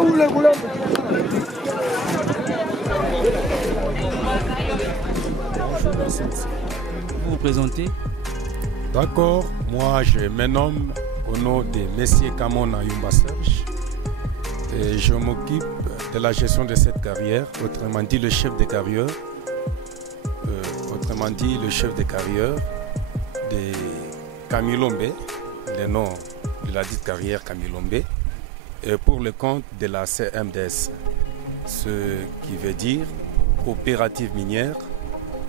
Vous vous présentez? D'accord, moi je me nomme au nom de Messier Kamona Yumba Serge et je m'occupe de la gestion de cette carrière, autrement dit le chef de carrière, de Kamilombe, le nom de la dite carrière Kamilombe, pour le compte de la CMDS, ce qui veut dire coopérative minière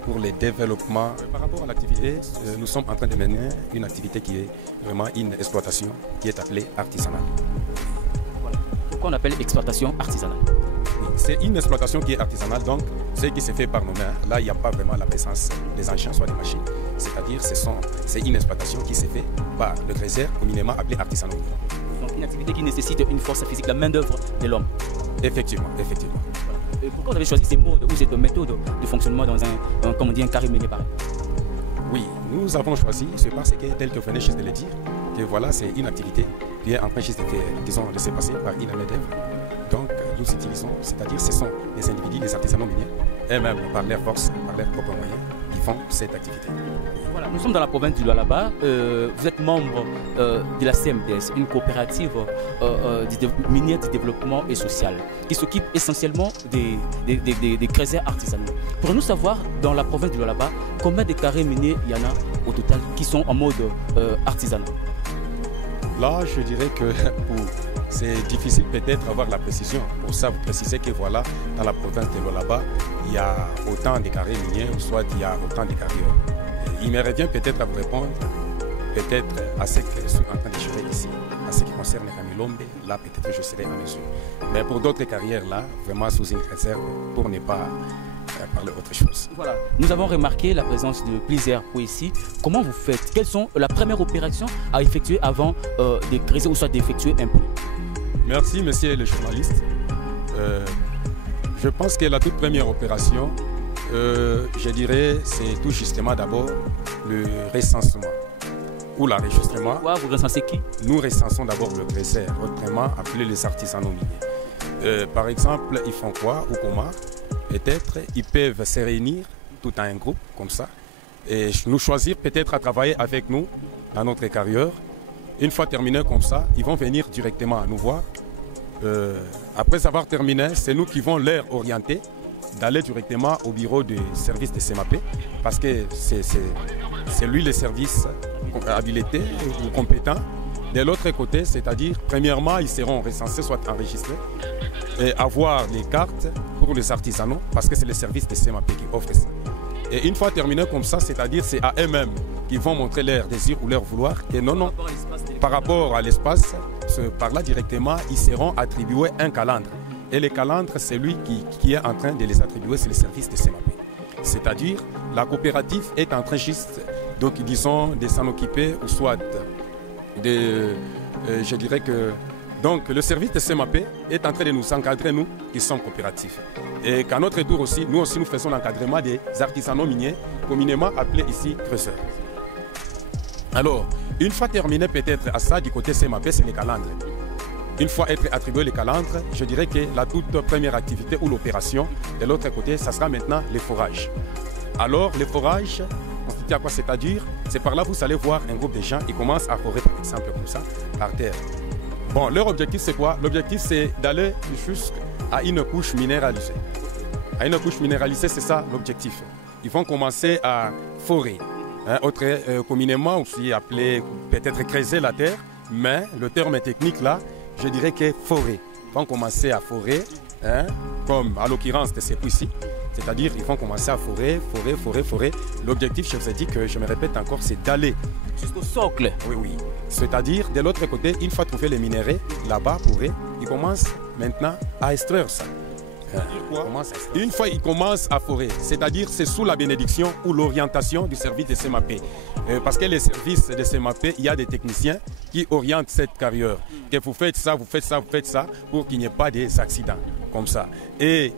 pour le développement. Par rapport à l'activité, nous sommes en train de mener une activité qui est vraiment une exploitation qui est appelée artisanale. Voilà. Pourquoi on appelle exploitation artisanale? Oui, c'est une exploitation qui est artisanale, donc ce qui se fait par nos mains. Là, il n'y a pas vraiment la présence des engins, soit des machines. C'est-à-dire c'est une exploitation qui se fait par le gréseur, communément appelé artisanal. Donc une activité qui nécessite une force physique, la main-d'œuvre de l'homme. Effectivement, effectivement. Et pourquoi vous avez choisi ces modes ou cette méthode de fonctionnement dans comme on dit, un carré mené pareil? Oui, nous avons choisi, c'est parce que, tel que vous venez juste de le dire, que voilà, c'est une activité qui est en train juste de faire, disons, de se passer par une main-d'œuvre. Donc, nous utilisons, c'est-à-dire ce sont les individus, les artisanaux miniers, eux-mêmes, par leur force, par leurs propres moyens, qui font cette activité. Voilà, nous sommes dans la province du Lualaba. Vous êtes membre de la CMDS, une coopérative minière de développement et social, qui s'occupe essentiellement des gréseurs artisanaux. Pourriez-nous savoir, dans la province du Lualaba, combien de carrés miniers il y en a au total qui sont en mode artisanal? Là, je dirais que c'est difficile peut-être d'avoir la précision. Pour ça, vous précisez que voilà, dans la province de Lualaba, il y a autant de carrés miniers, ou soit il y a autant de carrières. Il me revient peut-être à vous répondre, peut-être à ce que je suis en train de gérer ici. À ce qui concerne Kamilombe, là peut-être je serai en mesure. Mais pour d'autres carrières là, vraiment sous une réserve pour ne pas parler autre chose. Voilà, nous avons remarqué la présence de plusieurs pots ici. Comment vous faites? Quelles sont la première opération à effectuer avant de graisser ou soit d'effectuer un pot? Merci monsieur le journaliste. Je pense que la toute première opération, je dirais, c'est tout justement d'abord le recensement ou l'enregistrement. Pourquoi vous recensez qui? Nous recensons d'abord le gréseur, autrement appelé les artisanaux miniers. Par exemple, ils font quoi ou comment? Peut-être ils peuvent se réunir tout en un groupe comme ça et nous choisir peut-être à travailler avec nous dans notre carrière. Une fois terminé comme ça, ils vont venir directement nous voir. Après avoir terminé, c'est nous qui vont leur orienter d'aller directement au bureau du service de CMAP parce que c'est lui le service habilité ou compétent. De l'autre côté, c'est-à-dire, premièrement, ils seront recensés, soit enregistrés, et avoir les cartes pour les artisanaux, parce que c'est le service de CMAP qui offre ça. Et une fois terminé comme ça, c'est-à-dire, c'est à eux-mêmes qui vont montrer leur désir ou leur vouloir, que non, par rapport à l'espace, par là directement, ils seront attribués un calandre. Et le calandre, c'est lui qui est en train de les attribuer, c'est le service de CMAP. C'est-à-dire, la coopérative est en train juste, donc disons, de s'en occuper, ou soit je dirais que donc le service de CMAP est en train de nous encadrer, nous qui sommes coopératifs. Et qu'à notre tour aussi, nous faisons l'encadrement des artisanaux miniers, communément appelés ici gréseurs. Alors, une fois terminé peut-être à ça, du côté CMAP, c'est les calandres. Une fois être attribué les calandres, je dirais que la toute première activité ou l'opération, de l'autre côté, ça sera maintenant les forages. Alors, les forages, à quoi c'est-à-dire, c'est par là vous allez voir un groupe de gens qui commencent à forer par exemple comme ça, par terre. Bon, leur objectif c'est quoi? L'objectif c'est d'aller jusqu'à une couche minéralisée. À une couche minéralisée, c'est ça l'objectif. Ils vont commencer à forer. Communément aussi appelé peut-être creuser la terre, mais le terme technique là, je dirais que forer. Ils vont commencer à forer, comme à l'occurrence de ces puits-ci. C'est-à-dire qu'ils vont commencer à forer. L'objectif, je vous ai dit que je me répète encore, c'est d'aller jusqu'au socle. Oui. C'est-à-dire, de l'autre côté, une fois trouvé les minéraux, là-bas, ils commencent maintenant à extraire ça. Une fois ils commencent à forer, c'est-à-dire c'est sous la bénédiction ou l'orientation du service de CMAP. Parce que les services de CMAP, il y a des techniciens qui orientent cette carrière. Que vous faites ça, pour qu'il n'y ait pas d'accidents comme ça. Et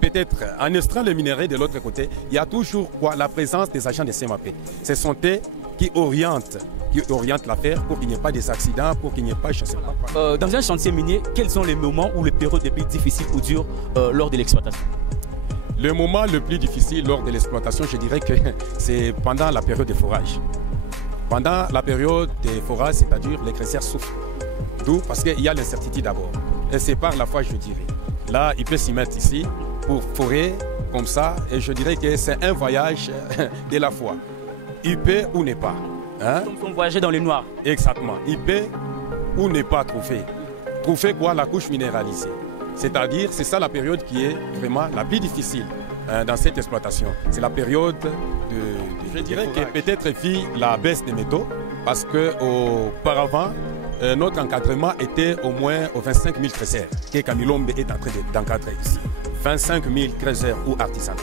peut-être en extrayant les minéraux de l'autre côté, il y a toujours la présence des agents de CMAP. Ce sont eux qui orientent qui orientent l'affaire pour qu'il n'y ait pas des accidents, pour qu'il n'y ait pas, je ne sais pas. Dans un chantier minier, quels sont les moments ou les périodes les plus difficiles ou dures lors de l'exploitation? Le moment le plus difficile lors de l'exploitation, je dirais que c'est pendant la période de forage. Pendant la période de forage, c'est-à-dire les creusseurs souffrent. D'où parce qu'il y a l'incertitude d'abord. Et c'est par la foi, je dirais. Là, il peut s'y mettre ici pour forer comme ça. Et je dirais que c'est un voyage de la foi. Il peut ou n'est pas. Hein? Comme on voyageait dans les noirs. Exactement. Il peut ou n'est pas trouvé. Trouver quoi? La couche minéralisée. C'est-à-dire, c'est ça la période qui est vraiment la plus difficile dans cette exploitation. C'est la période je dirais que peut-être vit la baisse des métaux parce qu'auparavant, notre encadrement était au moins aux 25 000 creusseurs que Kamilombe est en train d'encadrer ici. 25 000 creusseurs ou artisans.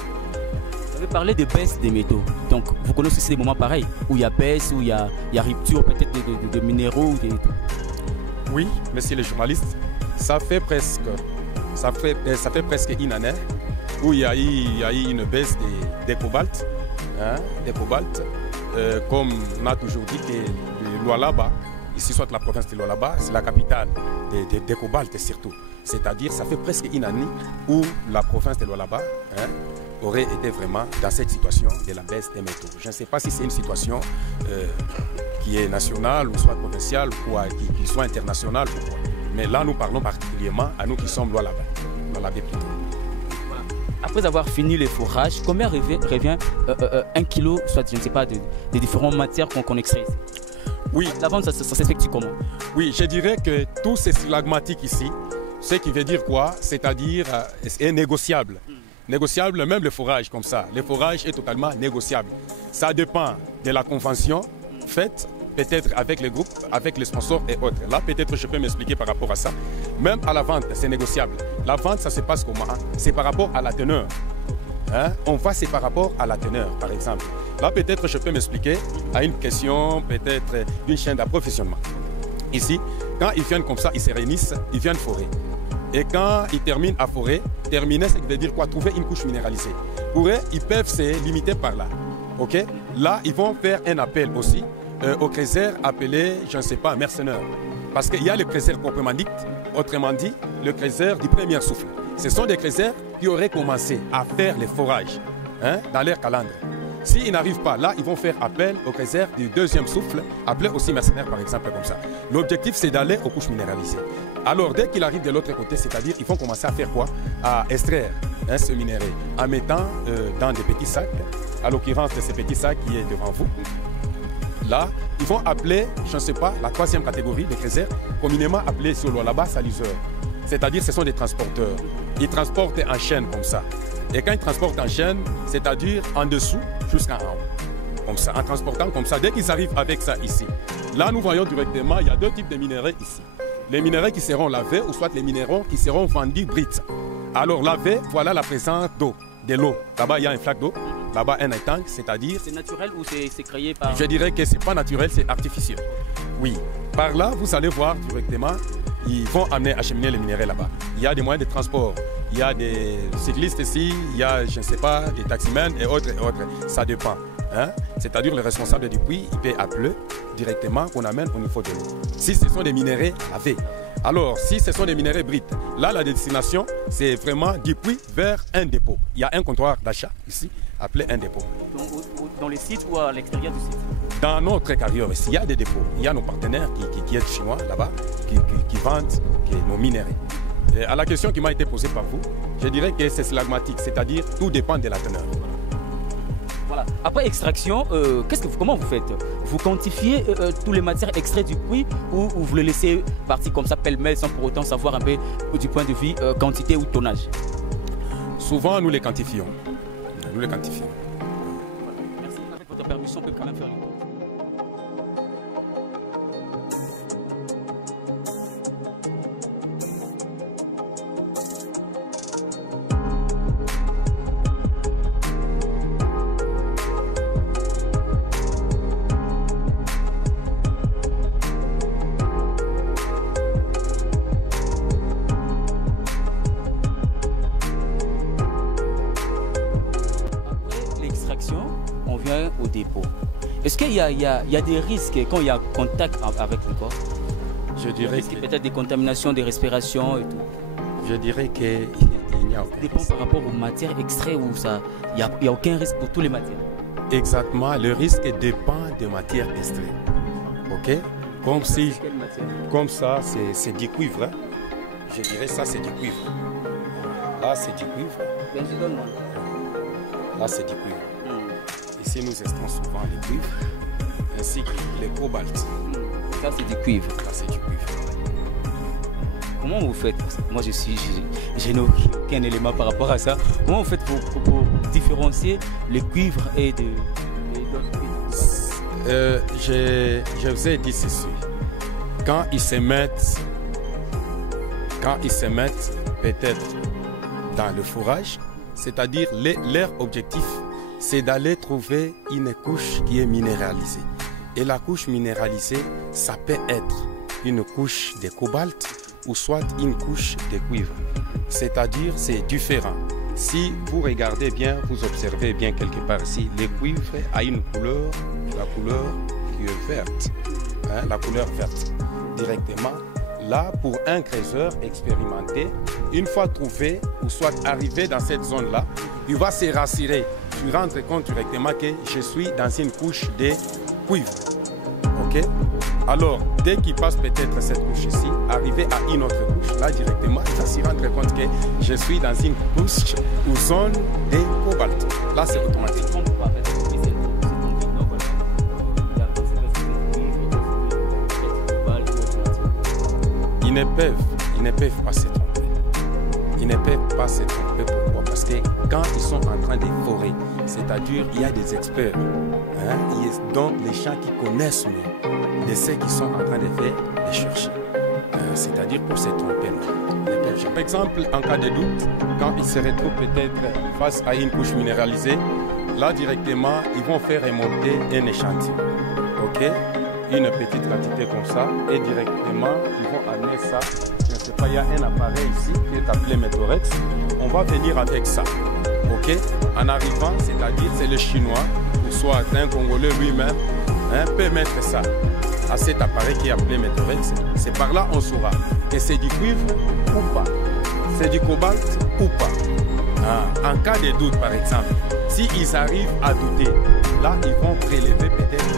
Vous avez parlé de baisse des métaux. Donc, vous connaissez aussi des moments pareils où il y a baisse, où il y a rupture peut-être de minéraux. Oui, monsieur le journaliste, ça fait presque une année où il y a eu une baisse des cobaltes. Hein, des cobaltes, comme on a toujours dit que le Lualaba, ici soit la province de Lualaba, c'est la capitale des cobaltes surtout. C'est-à-dire ça fait presque une année où la province de Lualaba aurait été vraiment dans cette situation de la baisse des métaux. Je ne sais pas si c'est une situation qui est nationale ou soit provinciale ou qui soit internationale. Mais là nous parlons particulièrement à nous qui sommes Lualaba plutôt. Après avoir fini les fourrages, combien revient 1 kilo, soit je ne sais pas, des différentes matières qu'on extrait ici? Oui. La vente, ça s'effectue comment? Oui, je dirais que tous ces stalagmatiques ici, ce qui veut dire quoi? C'est-à-dire, est négociable. Négociable, même le forage comme ça. Le forage est totalement négociable. Ça dépend de la convention faite, peut-être avec les groupes, avec les sponsors et autres. Là, peut-être je peux m'expliquer par rapport à ça. Même à la vente, c'est négociable. La vente, ça se passe comment? C'est par rapport à la teneur. Hein? On va, c'est par rapport à la teneur, par exemple. Là, peut-être je peux m'expliquer à une question, peut-être d'une chaîne d'approvisionnement. Ici, quand ils viennent comme ça, ils se réunissent, ils viennent forer. Et quand ils terminent à forer, terminer, ça veut dire quoi? Trouver une couche minéralisée. Pour eux, ils peuvent se limiter par là. Ok? Là, ils vont faire un appel aussi aux creusseurs appelés, je ne sais pas, mercenaires. Parce qu'il y a les creusseurs proprement dit, autrement dit, le creuseur du premier souffle. Ce sont des creusseurs qui auraient commencé à faire les forages dans leur calendrier. S'ils n'arrivent pas là, ils vont faire appel aux creusseurs du deuxième souffle, appelés aussi mercenaires par exemple comme ça. L'objectif c'est d'aller aux couches minéralisées. Alors dès qu'ils arrivent de l'autre côté, c'est-à-dire ils vont commencer à faire quoi? À extraire ce minerai en mettant dans des petits sacs, à l'occurrence de ces petits sacs qui est devant vous. Là, ils vont appeler, je ne sais pas, la troisième catégorie des creusseurs, communément appelée sur le là-bas saliseurs. C'est-à-dire ce sont des transporteurs. Ils transportent en chaîne comme ça. Et quand ils transportent en chaîne, c'est-à-dire en dessous jusqu'en haut. Comme ça, en transportant comme ça. Dès qu'ils arrivent avec ça ici, là nous voyons directement, il y a deux types de minéraux ici. Les minéraux qui seront lavés ou soit les minéraux qui seront vendus bruts. Alors lavés, voilà la présence d'eau, de l'eau. Là-bas, il y a un flaque d'eau. Là-bas, un tank, c'est-à-dire... C'est naturel ou c'est créé par... Je dirais que ce n'est pas naturel, c'est artificiel. Oui. Par là, vous allez voir directement, ils vont amener, acheminer les minéraux là-bas. Il y a des moyens de transport. Il y a des cyclistes ici, il y a, je ne sais pas, des taximens et autres, et autres. Ça dépend. Hein? C'est-à-dire le responsable du puits, il peut appeler directement qu'on amène au niveau de l'eau. Si ce sont des minéraux lavés. Alors, si ce sont des minéraux bruts, là, la destination, c'est vraiment du puits vers un dépôt. Il y a un comptoir d'achat ici, appelé un dépôt. Dans les sites ou à l'extérieur du site? Dans notre carrière, il y a des dépôts. Il y a nos partenaires qui sont chinois là-bas, qui vendent nos minéraux. Et à la question qui m'a été posée par vous, je dirais que c'est stalagmatique, c'est-à-dire tout dépend de la teneur. Voilà. Après extraction, comment vous faites? Vous quantifiez tous les matières extraites du puits ou vous les laissez partir comme ça pêle-mêle sans pour autant savoir un peu du point de vue quantité ou tonnage? Souvent, nous les quantifions. Nous les quantifions. Voilà. Merci. Avec votre permission, on peut quand même faire le tour. Est-ce qu'il qu'il y a des risques quand il y a contact avec le corps? Je dirais que peut-être des contaminations, des respirations et tout. Je dirais qu'il n'y a aucun risque. Dépend par rapport aux matières extraites où il n'y a aucun risque pour toutes les matières. Exactement, le risque dépend des matières extraites. Ok? Comme ça, c'est du cuivre. Hein? Je dirais ça, c'est du cuivre. Là, c'est du cuivre. Là, c'est du cuivre. Ici, nous extraisons souvent les cuivres, ainsi que les cobaltes. Ça, c'est du cuivre. Là, c'est du cuivre. Comment vous faites? Moi, je n'ai aucun élément par rapport à ça. Comment vous faites pour différencier les cuivres et d'autres cuivres? Je vous ai dit ceci. Quand ils se mettent peut-être dans le fourrage, c'est-à-dire leur objectif, c'est d'aller trouver une couche qui est minéralisée. Et la couche minéralisée, ça peut être une couche de cobalt ou soit une couche de cuivre. C'est-à-dire, c'est différent. Si vous regardez bien, vous observez bien quelque part ici, le cuivre a une couleur, la couleur qui est verte. Hein, la couleur verte. Directement, là, pour un creuseur expérimenté, une fois trouvé ou soit arrivé dans cette zone-là, il va se rassurer. Tu rentres compte directement que je suis dans une couche de cuivre. Ok? Alors, dès qu'il passe peut-être cette couche ici, arrivé à une autre couche, là directement, il va se rendre compte que je suis dans une couche ou zone de cobalt. Là, c'est automatique. Ils ne peuvent pas se tromper. Ils ne peuvent pas se tromper. Pourquoi? Parce que quand ils sont en train de forer, c'est-à-dire il y a des experts, hein, donc les gens qui connaissent mieux de ceux qui sont en train de faire, de chercher. C'est-à-dire pour se tromper. Par exemple, en cas de doute, quand ils se retrouvent peut-être face à une couche minéralisée, là directement, ils vont faire remonter un échantillon. Ok? Une petite quantité comme ça et directement ils vont amener ça. Je ne sais pas, il y a un appareil ici qui est appelé Métorex. On va venir avec ça. Ok? En arrivant, c'est-à-dire c'est le Chinois ou soit un Congolais lui-même peut mettre ça à cet appareil qui est appelé Métorex. C'est par là on saura que c'est du cuivre ou pas, c'est du cobalt ou pas. En cas de doute par exemple, si ils arrivent à douter, là ils vont prélever peut-être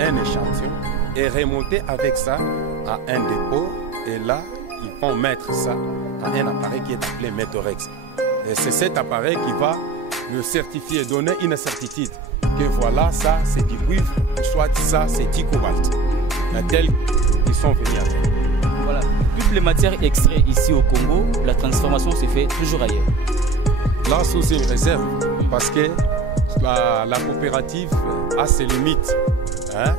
un échantillon et remonter avec ça à un dépôt et là ils vont mettre ça à un appareil qui est appelé Métorex. Et c'est cet appareil qui va le certifier, donner une certitude que voilà, ça c'est du cuivre, soit ça c'est du cobalt. Tels qu'ils sont venus avec. Voilà, toutes les matières extraites ici au Congo, la transformation se fait toujours ailleurs. Là sous une réserve, parce que la coopérative a ses limites. Hein?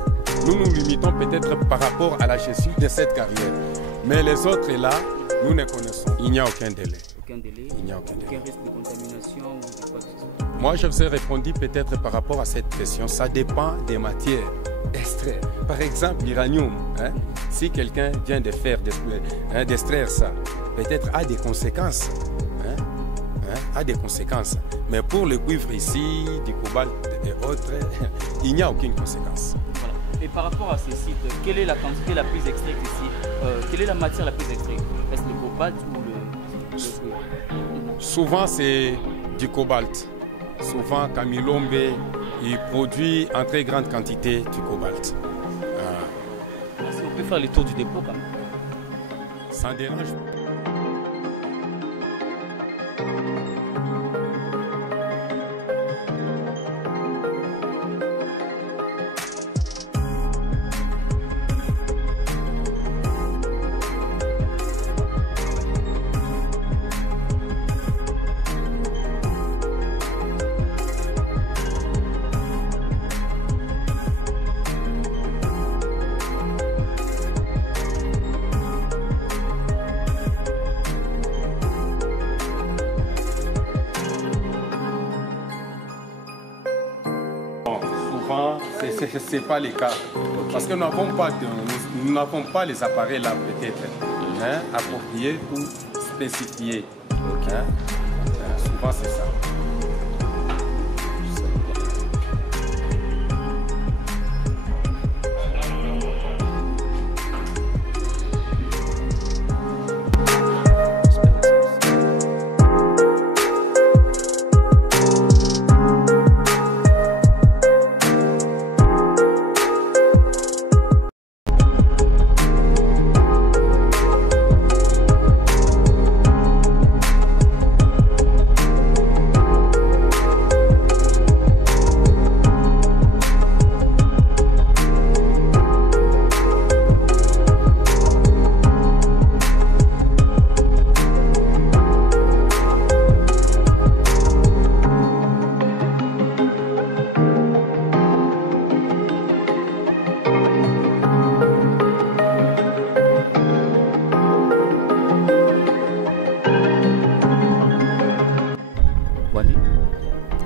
Nous nous limitons peut-être par rapport à la gestion de cette carrière. Mais les autres là, nous ne connaissons. Il n'y a aucun délai. Aucun délai. Il n'y a aucun délai. Risque de contamination ou de quoi que ce soit. Moi, je vous ai répondu peut-être par rapport à cette question. Ça dépend des matières extraites. Par exemple, l'uranium. Hein? Si quelqu'un vient de faire d'extraire ça, peut-être a des conséquences. A des conséquences. Mais pour le cuivre ici, du cobalt et autres, il n'y a aucune conséquence. Voilà. Et par rapport à ces sites, quelle est la quantité la plus extraite ici? Quelle est la matière la plus extraite? Est-ce le cobalt ou le cuivre? Souvent, c'est du cobalt. Souvent, Kamilombe, il produit en très grande quantité du cobalt. Si on peut faire le tour du dépôt quand même. Sans dérange. Ce n'est pas le cas. Parce que nous n'avons pas les appareils là peut-être appropriés ou spécifiés. Souvent c'est ça.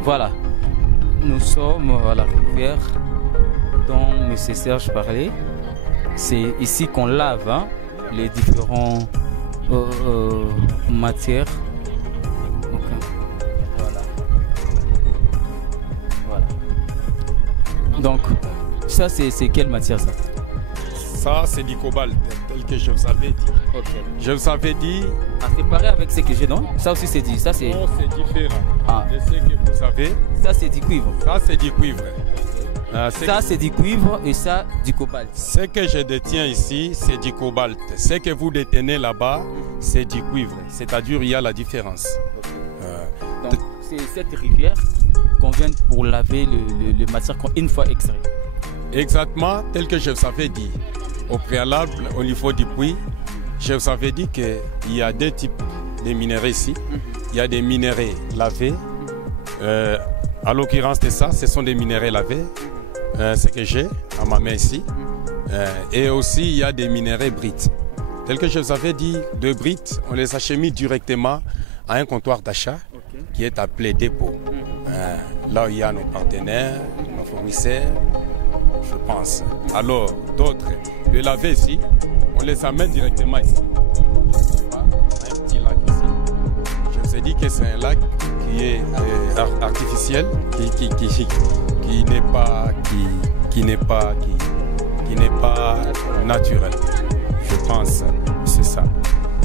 Voilà, nous sommes à la rivière dont M. Serge parlait. C'est ici qu'on lave les différentes matières. Okay. Voilà. Donc, ça c'est quelle matière ça? Ça c'est du cobalt, tel que je vous avais dit. Okay. Je vous avais dit... Ah, c'est pareil avec ce que j'ai, non? Ça aussi c'est dit, ça c'est... Non, c'est différent. Ah. De ce que vous savez. Ça c'est du cuivre. Ça c'est du cuivre. Ça c'est du cuivre et ça du cobalt. Ce que je détiens ici, c'est du cobalt. Ce que vous détenez là-bas, c'est du cuivre. C'est-à-dire il y a la différence. Okay. Donc c'est cette rivière qu'on vient pour laver le matière une fois extrait. Exactement, tel que je vous avais dit. Au préalable, au niveau du puits, je vous avais dit qu'il y a deux types de minéraux ici. Il y a des minéraux lavés. À l'occurrence de ça, ce sont des minéraux lavés. Ce que j'ai à ma main ici. Et aussi, il y a des minéraux bruts. Tel que je vous avais dit, de bruts, on les achemine directement à un comptoir d'achat qui est appelé dépôt. Là où il y a nos partenaires, nos fournisseurs, je pense. Alors, d'autres, les laver ici, on les amène directement ici. Un petit lac ici. Je vous ai dit que c'est un lac qui est artificiel, qui n'est pas naturel. Je pense, c'est ça.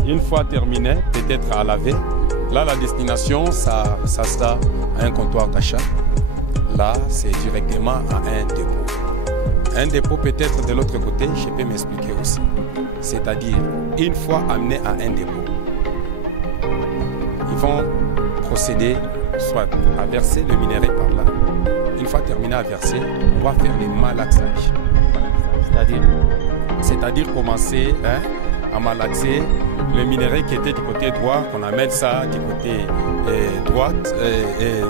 Une fois terminé, peut-être à laver, là la destination, ça sera à un comptoir d'achat. Là, c'est directement à un dépôt. Un dépôt peut-être de l'autre côté, je peux m'expliquer aussi. C'est-à-dire, une fois amené à un dépôt, ils vont procéder soit à verser le minerai par là. Une fois terminé à verser, on va faire les malaxages. C'est-à-dire commencer à malaxer le minerai qui était du côté droit, qu'on amène ça du côté droite et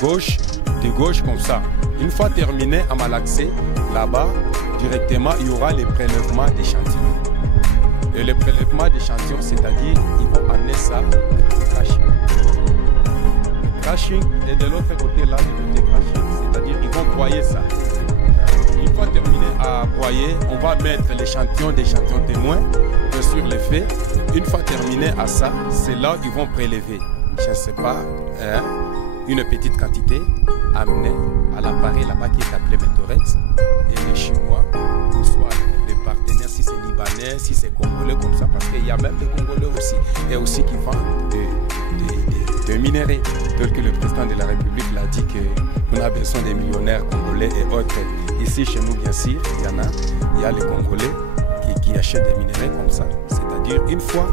gauche, de gauche comme ça. Une fois terminé à malaxer, là-bas, directement, il y aura les prélèvements d'échantillons. Et les prélèvements d'échantillons, c'est-à-dire, ils vont amener ça au crashing. Le crashing est de l'autre côté là, du côté crashing, c'est-à-dire, ils vont broyer ça. Une fois terminé à broyer, on va mettre l'échantillon d'échantillons témoins sur les faits. Une fois terminé à ça, c'est là qu'ils vont prélever, je ne sais pas, une petite quantité amenée à l'appareil là-bas qui est appelé Mentorex. Et les Chinois, ou soit les partenaires, si c'est libanais, si c'est congolais comme ça, parce qu'il y a même des Congolais aussi, et aussi qui vendent des minéraux, tel que le président de la République l'a dit qu'on a besoin des millionnaires congolais et autres. Ici chez nous, bien sûr, il y a les Congolais qui achètent des minéraux comme ça. C'est-à-dire une fois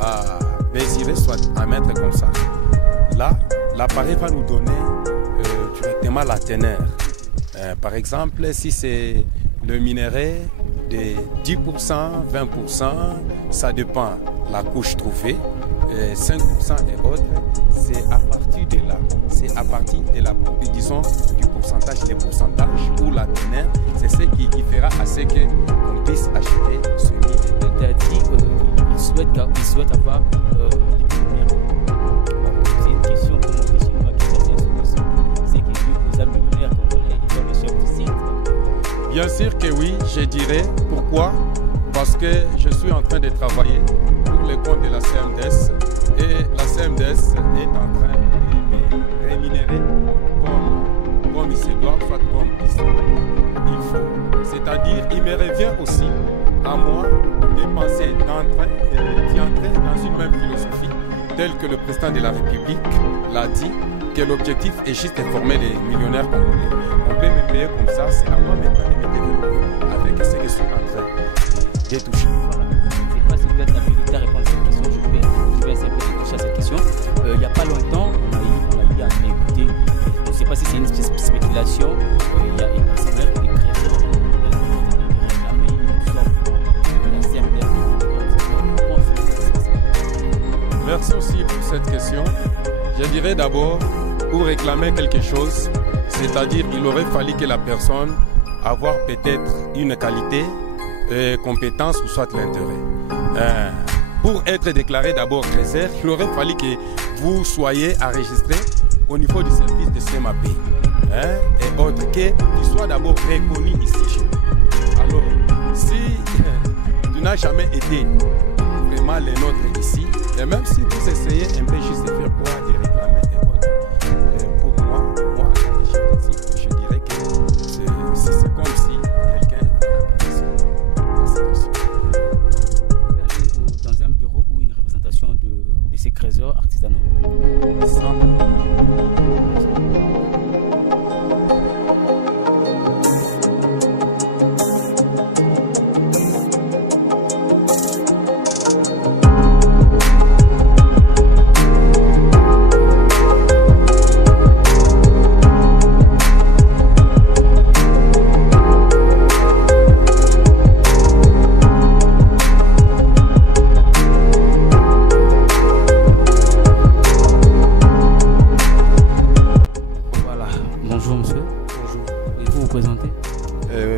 à désirer, soit à mettre comme ça. Là, l'appareil va nous donner directement la teneur. Par exemple, si c'est le minerai de 10%, 20%, ça dépend de la couche trouvée, 5% et autres, c'est à partir de là. C'est à partir de la, disons, du pourcentage, les pourcentages ou la teneur, c'est ce qui fera à ce qu'on puisse acheter ce minerai. Tu as dit qu'il souhaite avoir des premières. C'est une question pour nous chez nous qui est assez c'est que vous avez le meilleur congolais dans le chef du site. Bien sûr que oui, je dirais. Pourquoi? Parce que je suis en train de travailler pour le compte de la CMDS et la CMDS est en train de rémunérer comme il se doit, soit comme il faut. C'est-à-dire, il me revient aussi à moi de penser d'y entrer dans une même philosophie telle que le président de la République l'a dit, que l'objectif est juste de former les millionnaires congolais. On peut me payer comme ça, c'est à moi maintenant de me développer avec ce que je suis en train de toucher. Voilà. Je ne sais pas si vous êtes habilité à répondre à cette question, je vais essayer de toucher à cette question. Il n'y a pas longtemps, on a eu à écouter, je ne sais pas si c'est une spéculation, il y a des créateurs réclamer une sorte de la CMDS. Merci aussi pour cette question. Je dirais d'abord, pour réclamer quelque chose, c'est-à-dire qu'il aurait fallu que la personne avoir peut-être une qualité, compétence ou soit l'intérêt. Pour être déclaré d'abord trésor, il aurait fallu que vous soyez enregistré au niveau du service de CMAP et autres, qu'ils soient d'abord reconnus ici chez nous. Alors, si tu n'as jamais été vraiment les nôtres ici, et même si vous essayez un peu juste de faire quoi, de réclamer et autres, pour moi, je dirais que c'est comme si quelqu'un était ici. Dans un bureau ou une représentation de ces créateurs artisanaux?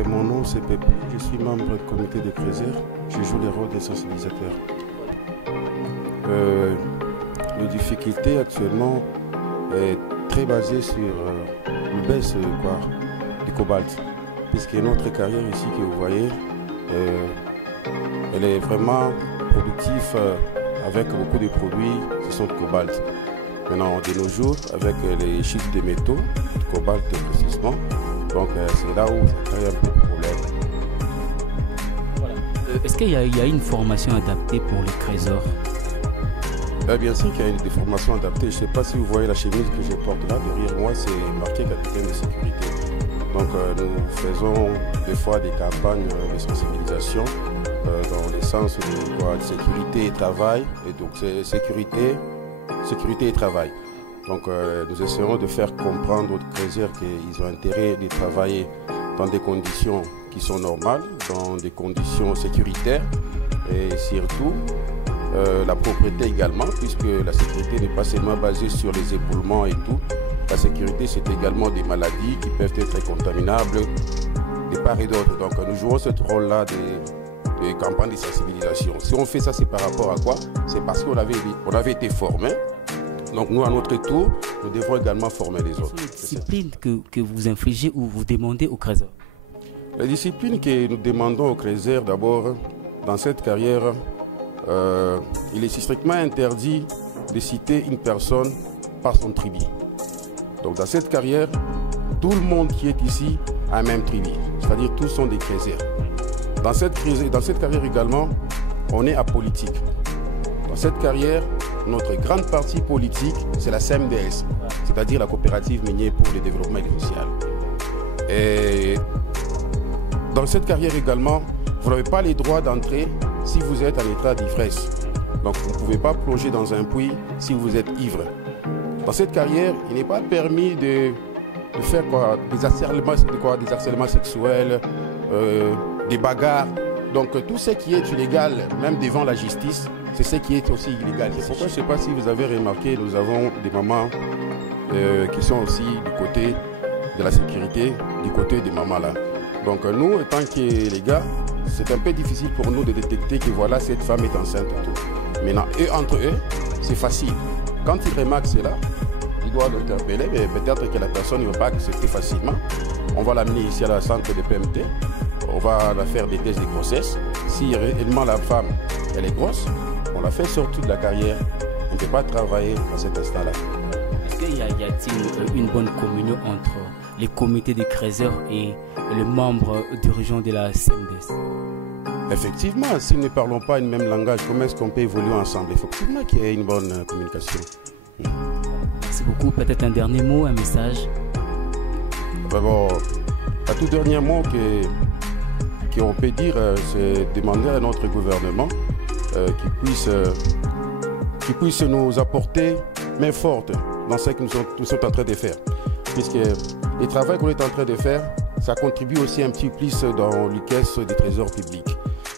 Mon nom c'est Pépé, je suis membre du comité des Crézers, je joue le rôle de sensibilisateur. Les difficultés actuellement est très basée sur le baisse du cobalt, puisque notre carrière ici que vous voyez, elle est vraiment productive avec beaucoup de produits qui sont de cobalt. Maintenant, de nos jours, avec les chiffres des métaux, de cobalt précisément, donc c'est là où ça crée un peu de problème. Voilà. Est-ce qu'il y a une formation adaptée pour les trésors? Bien sûr qu'il y a des formations adaptées. Je ne sais pas si vous voyez la chemise que je porte là, derrière moi, c'est marqué capitaine de sécurité. Donc nous faisons des fois des campagnes de sensibilisation dans le sens de sécurité et travail. Et donc c'est sécurité et travail. Donc nous essayons de faire comprendre aux crézers qu'ils ont intérêt de travailler dans des conditions qui sont normales, dans des conditions sécuritaires et surtout la propriété également, puisque la sécurité n'est pas seulement basée sur les éboulements et tout. La sécurité, c'est également des maladies qui peuvent être contaminables de part et d'autre. Donc nous jouons ce rôle-là de campagne de sensibilisation. Si on fait ça, c'est par rapport à quoi? C'est parce qu'on avait été formés. Donc nous, à notre tour, nous devons également former les autres. Quelles sont les disciplines que vous infligez ou vous demandez aux crézers? Les disciplines que nous demandons aux crézers, d'abord, dans cette carrière, il est strictement interdit de citer une personne par son tribu. Donc dans cette carrière, tout le monde qui est ici a un même tribu, c'est-à-dire tous sont des crézers. Dans cette carrière également, on est apolitique. Dans cette carrière, notre grande partie politique, c'est la CMDS, c'est-à-dire la coopérative minière pour le développement social. Et dans cette carrière également, vous n'avez pas les droits d'entrer si vous êtes en état d'ivresse. Donc vous ne pouvez pas plonger dans un puits si vous êtes ivre. Dans cette carrière, il n'est pas permis de faire des harcèlements sexuels, des bagarres. Donc tout ce qui est illégal, même devant la justice, c'est ce qui est aussi illégal. C'est pourquoi je ne sais pas si vous avez remarqué, nous avons des mamans qui sont aussi du côté de la sécurité, du côté des mamans là. Donc nous, étant que les gars, c'est un peu difficile pour nous de détecter que voilà, cette femme est enceinte et tout. Maintenant, eux, entre eux, c'est facile. Quand ils remarquent cela, ils doivent l'interpeller, mais peut-être que la personne ne va pas accepter facilement. On va l'amener ici à la centre de PMT, on va la faire des tests de grossesse. Si réellement la femme, elle est grosse, on la fait sortir de la carrière. On ne peut pas travailler à cet instant-là. Est-ce qu'il y a-t-il une bonne communion entre les comités des crézers et les membres dirigeants de la CMDS? Effectivement, si nous ne parlons pas une même langage, comment est-ce qu'on peut évoluer ensemble? Effectivement qu'il y ait une bonne communication. Merci beaucoup. Peut-être un dernier mot, un message? Bon, un tout dernier mot qu'on peut dire, c'est demander à notre gouvernement qui puisse nous apporter main forte dans ce que nous sommes en train de faire. Puisque le travail qu'on est en train de faire, ça contribue aussi un petit peu plus dans les caisses des trésors publics.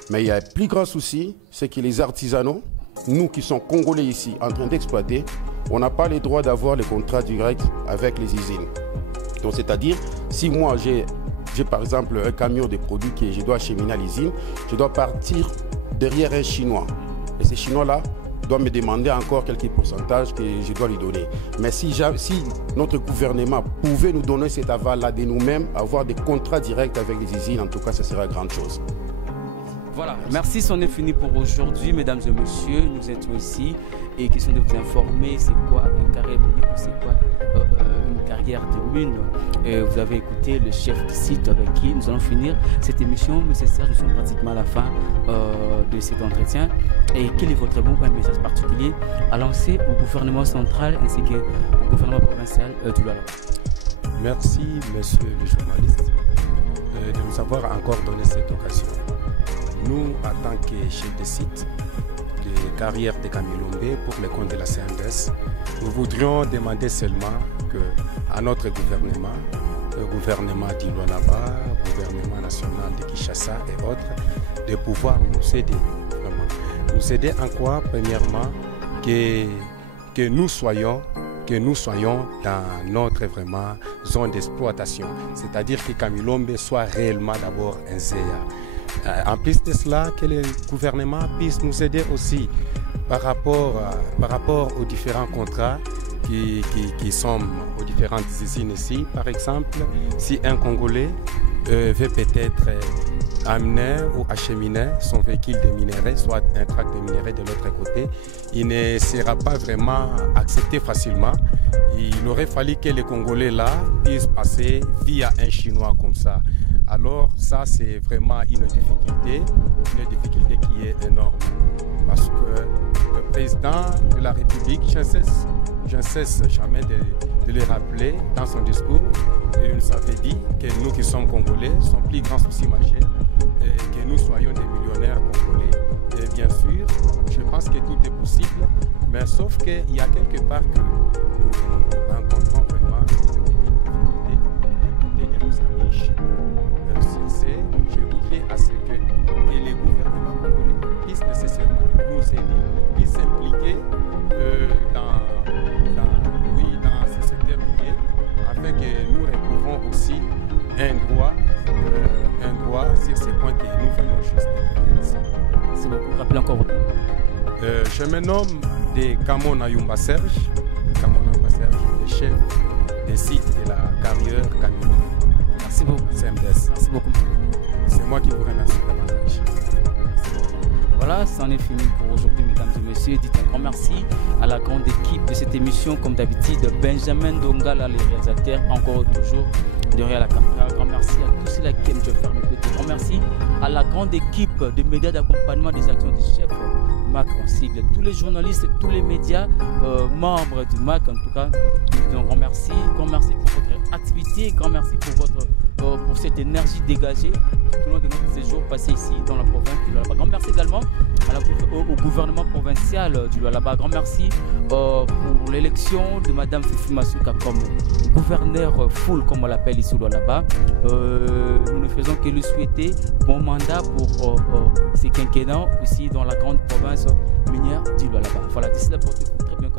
Mais il y a un plus grand souci, c'est que les artisanaux, nous qui sommes Congolais ici, en train d'exploiter, on n'a pas le droit d'avoir les contrats directs avec les usines. Donc c'est-à-dire, si moi j'ai par exemple un camion de produits que je dois acheminer à l'usine, je dois partir derrière un Chinois. Et ces Chinois-là doit me demander encore quelques pourcentages que je dois lui donner. Mais si notre gouvernement pouvait nous donner cet aval-là de nous-mêmes, avoir des contrats directs avec les usines, en tout cas, ce serait une grande chose. Voilà, merci, c'en est fini pour aujourd'hui, mesdames et messieurs. Nous étions ici et question de vous informer c'est quoi une carrière minière, c'est quoi une carrière de mine. Vous avez écouté le chef du site avec qui nous allons finir cette émission. Monsieur Serge, nous sommes pratiquement à la fin de cet entretien. Et quel est votre bon message particulier à lancer au gouvernement central ainsi qu'au gouvernement provincial du Lualaba? Merci, monsieur le journaliste, de nous avoir encore donné cette occasion. Nous, en tant que chef de site de carrière de Kamilombe pour le compte de la CNDS, nous voudrions demander seulement à notre gouvernement, le gouvernement du Lualaba, le gouvernement national de Kinshasa et autres, de pouvoir nous aider. Vraiment. Nous aider en quoi? Premièrement, que nous soyons dans notre vraiment zone d'exploitation. C'est-à-dire que Kamilombe soit réellement d'abord un ZEA. En plus de cela, que le gouvernement puisse nous aider aussi par rapport aux différents contrats qui sont aux différentes usines ici. Par exemple, si un Congolais veut peut-être amener ou acheminer son véhicule de minerais, soit un tract de minerais de l'autre côté, il ne sera pas vraiment accepté facilement. Il aurait fallu que les Congolais là puissent passer via un Chinois comme ça. Alors ça, c'est vraiment une difficulté qui est énorme. Parce que le président de la République, je ne cesse jamais de le rappeler dans son discours, il nous avait dit que nous qui sommes Congolais, son plus grand souci majeur, que nous soyons des millionnaires Congolais. Et bien sûr, je pense que tout est possible, mais sauf qu'il y a quelque part que nous rencontrons vraiment des amis chinois. Je voudrais à ce que les gouvernements congolais puissent nécessairement nous aider, puissent s'impliquer dans ce secteur minier, afin que nous retrouvons aussi un droit sur ces points que nous venons juste de faire. Merci beaucoup. Rappelez encore votre nom. Je me nomme de Kamona Yumba Serge, le chef des sites de la carrière Kamilombe. Merci beaucoup. Merci beaucoup. C'est moi qui vous remercie davantage. Voilà, c'en est fini pour aujourd'hui, mesdames et messieurs. Dites un grand merci à la grande équipe de cette émission, comme d'habitude, Benjamin Dongala, les réalisateurs, encore toujours derrière la caméra. Un grand merci à tous ceux qui aiment je faire mes côtés. Un grand merci à la grande équipe de médias d'accompagnement des actions du chef MAC en sigle, tous les journalistes, tous les médias, membres du MAC, en tout cas, nous disons un grand merci pour votre activité, grand merci pour cette énergie dégagée tout le long de notre séjour passé ici dans la province du Lualaba. Grand merci également au gouvernement provincial du Lualaba. Grand merci pour l'élection de Madame Fifi Masuka comme gouverneur full, comme on l'appelle ici au Lualaba. Nous ne faisons que lui souhaiter bon mandat pour ces quinquennats ici dans la grande province minière du Lualaba. Voilà, d'ici là, portez-vous très bien.